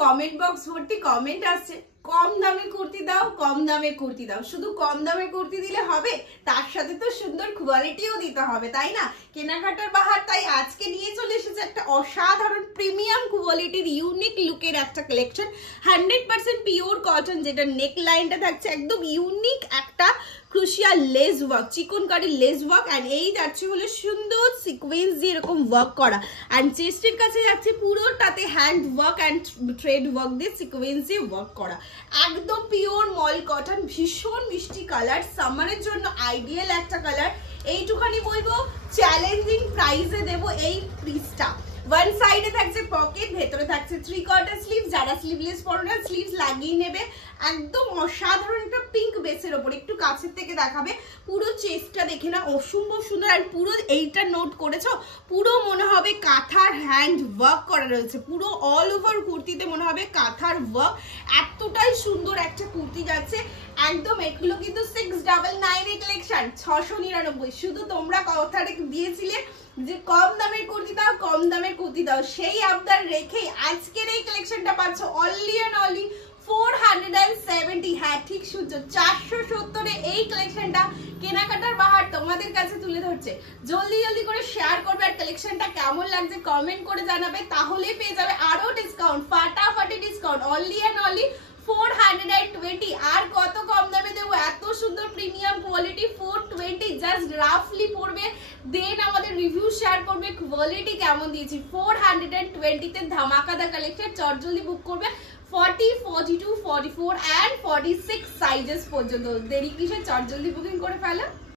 Comment box ভর্তি comment আসছে, কম দামে কুর্তি দাও, কম দামে কুর্তি দাও। শুধু কম দামে কুর্তি দিলে হবে, তার সাথে তো সুন্দর কোয়ালিটিও দিতে হবে, তাই না? কেনাকাটার বাহার। তাই আজকে নিয়ে চলে এসেছে একটা অসাধারণ প্রিমিয়াম কোয়ালিটির ইউনিক লুকের একটা কালেকশন। 100% পিওর কটন, যেটা নেক লাইনটা থাকছে একদম ইউনিক একটা crucial less work, chikankari less work. And এই যাচ্ছে হলো সুন্দর সিকোয়েন্স দিয়ে এরকম ওয়ার্ক করা। অ্যান্ড চেস্টের কাছে যাচ্ছে পুরোটাতে hand work and thread work দিয়ে সিকোয়েন্স দিয়ে ওয়ার্ক করা। একদম পিওর মল কটন, ভীষণ মিষ্টি কালার, সামারের জন্য আইডিয়াল একটা কালার। এইটুখানি বলবো চ্যালেঞ্জিং প্রাইসে দেবো এই পিসটা। ওয়ান সাইডে থাকছে পকেট, ভেতরে থাকছে 3/4 স্লিভ। যারা স্লিভলেস পরো না, স্লিভস লাগিয়ে নেবে। একদম অসাধারণ একটা পিঙ্ক বেসের ওপর, একটু কাছের থেকে দেখাবে। পুরো চেস্টটা দেখে না, অসম্ভব সুন্দর। আর পুরো এইটা নোট করেছো, পুরো মনে হবে কাঁথার হ্যান্ড ওয়ার্ক করা রয়েছে। পুরো অল ওভার কুর্তিতে মনে হবে কাঁথার ওয়ার্ক। এতটাই সুন্দর একটা কুর্তি যাচ্ছে একদম। এগুলো কিন্তু 699 কালেকশন, 699। শুধু তোমরা কথাটা দিয়েছিলে যে কম দামের কুর্তি দাও, কম দামের কুর্তি দাও, সেই আবদার রেখে আজকের এই কালেকশনটা পাচ্ছ অনলি এন্ড অনলি 470। হ্যাঁ ঠিক শুনছো, 470 এই কালেকশনটা কেনাকাটার বাহার তোমাদের কাছে তুলে ধরছে। জলদি জলদি করে শেয়ার করবে, আর কালেকশনটা কেমন লাগছে কমেন্ট করে জানাবে, তাহলেই পেয়ে যাবে আরো ডিসকাউন্ট, ফাটাফাটি ডিসকাউন্ট। Only and only 420। আর কত কম দামে দেবো এত সুন্দর প্রিমিয়াম কোয়ালিটি? 420 জাস্ট রাফলি পড়বে, দেন আমাদের রিভিউ শেয়ার করবে কোয়ালিটি কেমন দিয়েছি। 420 তে ধামাকাদা কালেকশন। চটজলদি বুক করবে 40, 42, 44 and 46 সাইজেস পর্যন্ত। দেরি কিসে, চটজলদি বুকিং করে ফেলো।